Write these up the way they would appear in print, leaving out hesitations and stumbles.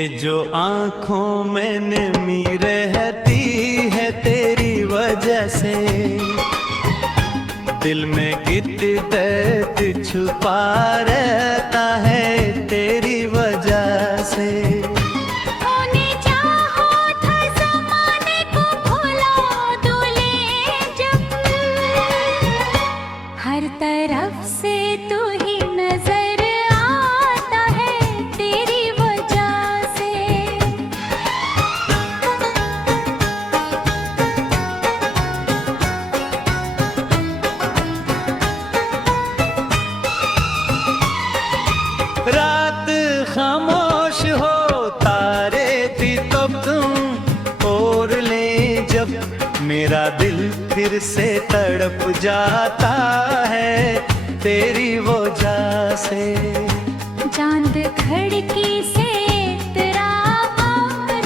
ये जो आंखों में नमी रहती है तेरी वजह से, दिल में कितने दर्द छुपा रहता है तेरी वजह से। हर तरफ से तू ही नजर आता है तेरी वजह से। रात खामोश हो तारे भी तो तुम और ले जब, मेरा दिल फिर से तड़प जाता है तेरी वजह से। चांद खिड़की से तेरा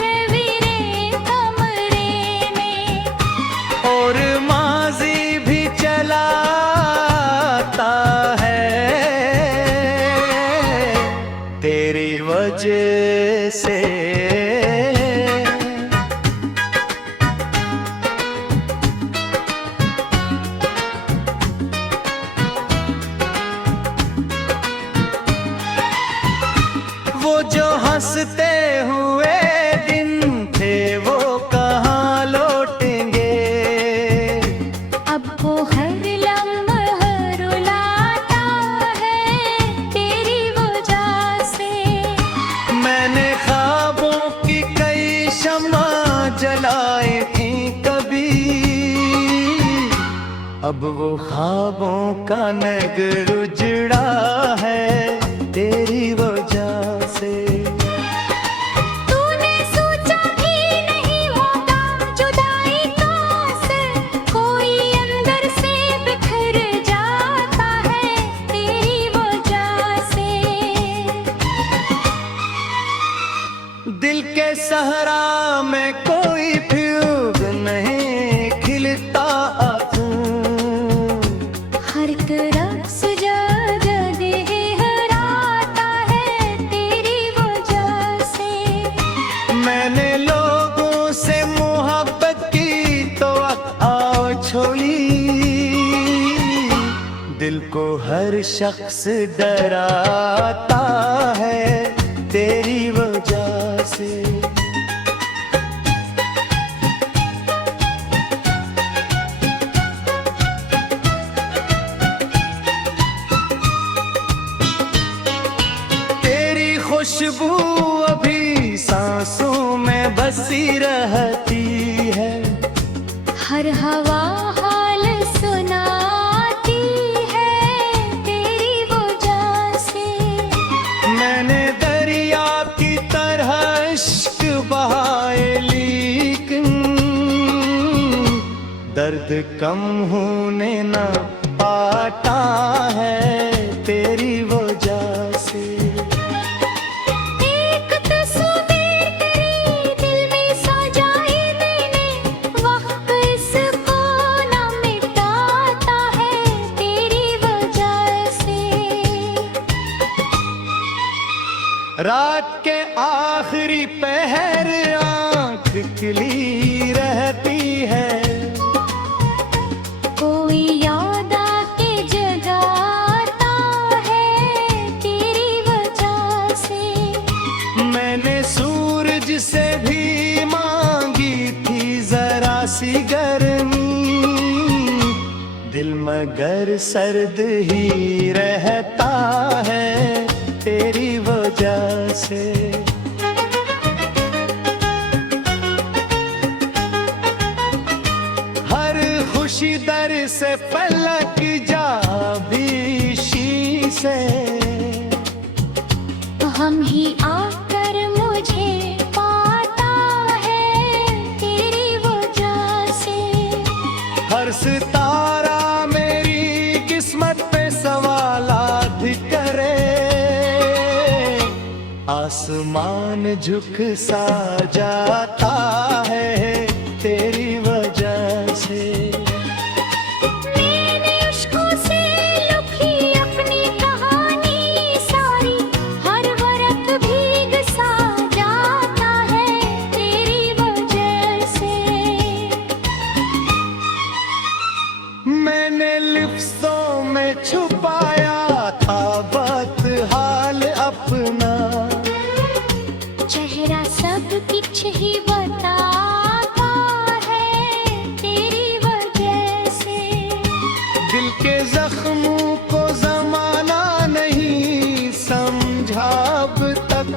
रवीरे कमरे में, और माजी भी चला आता है तेरी वजह से। वो जो हंसते हुए दिन थे वो कहाँ लौटेंगे, अब वो हर लम्हा रुलाता है तेरी वजह से। मैंने ख्वाबों की कई शम्मा जलाई थी कभी, अब वो ख्वाबों का नगर उजड़ा है तेरी वजह से। तूने सोचा भी नहीं होगा जुदाई का असर, कोई अंदर से बिखर जाता है तेरी वजह से। दिल के सहरा में कोई फूल नहीं खिलता हर तरफ सुजादा देह हराता है तेरी वजह से। मैंने लोगों से मोहब्बत की तो आओ छोड़ी, दिल को हर शख्स डराता है तेरी वजह से। तेरी खुशबू अभी सांसों में बसी रहती है, हर हवा हाल सुनाती है तेरी वजह से। मैंने दरिया की तरह इश्क बहाए लेकिन दर्द कम होने न पाता है तेरी वजह से। एक तस्वीर तेरी दिल में सजाई मैंने, वक्त इसको न मिटाता है तेरी वजह से। रात के आखिरी पहर आंख खिली रहती है, कोई याद आके जगाता है तेरी वजह से। मैंने सूरज से भी मांगी थी जरा सी गर्मी, दिल मगर सर्द ही रहता है तेरी वजह से। हर खुशी दर से पलक जा बीशी से, हम ही आकर मुझे पाता है तेरी वजह से। हर सितारा मेरी किस्मत पे सवालात करे, आसमान झुक सा जाता है तेरी वजह से। मैंने उश्कों से लिखी अपनी कहानी सारी, हर वरक भीग सा जा यही बताता है तेरी वजह से। दिल के जख्मों को जमाना नहीं समझा अब तक,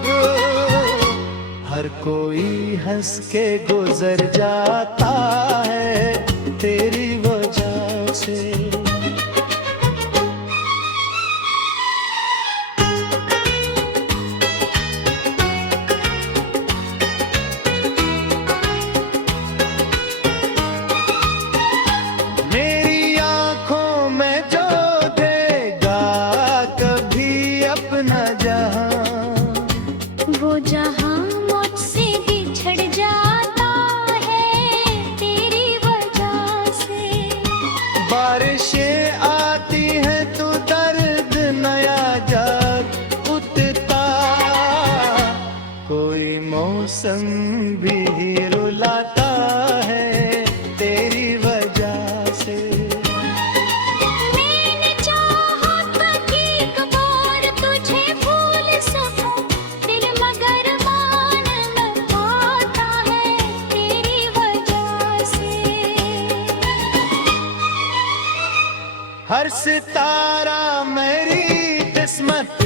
हर कोई हंस के गुजर जाता है तेरी वजह से। मेरी आंखों में जो देगा कभी अपना जहां, वो जहां मुझसे बिछड़ जाता है तेरी वजह से। बारिशें आती हैं तो दर्द नया जाग उठता, कोई मौसम भी रुलाता है तेरी वजह से। मैंने चाहा था कि एक बार तुझे भूल सकूं, दिल मगर मान न पाता है तेरी वजह से। हर सितारा मेरी किस्मत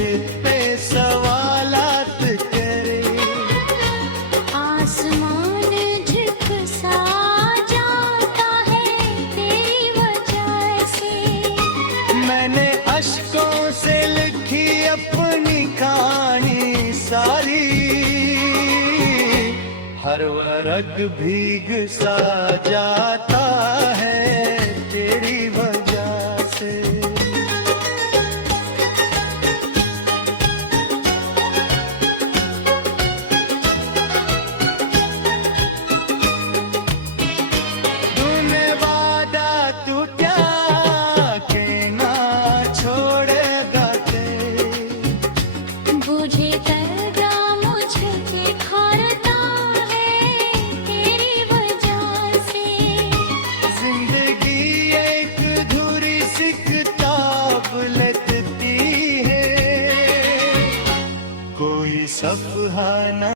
पे सवालात करे, आसमान झुक सा जाता है तेरी वजह से। मैंने अश्कों से लिखी अपनी कहानी सारी, हर वर्ग भीग सा जाता है तेरी वजह से।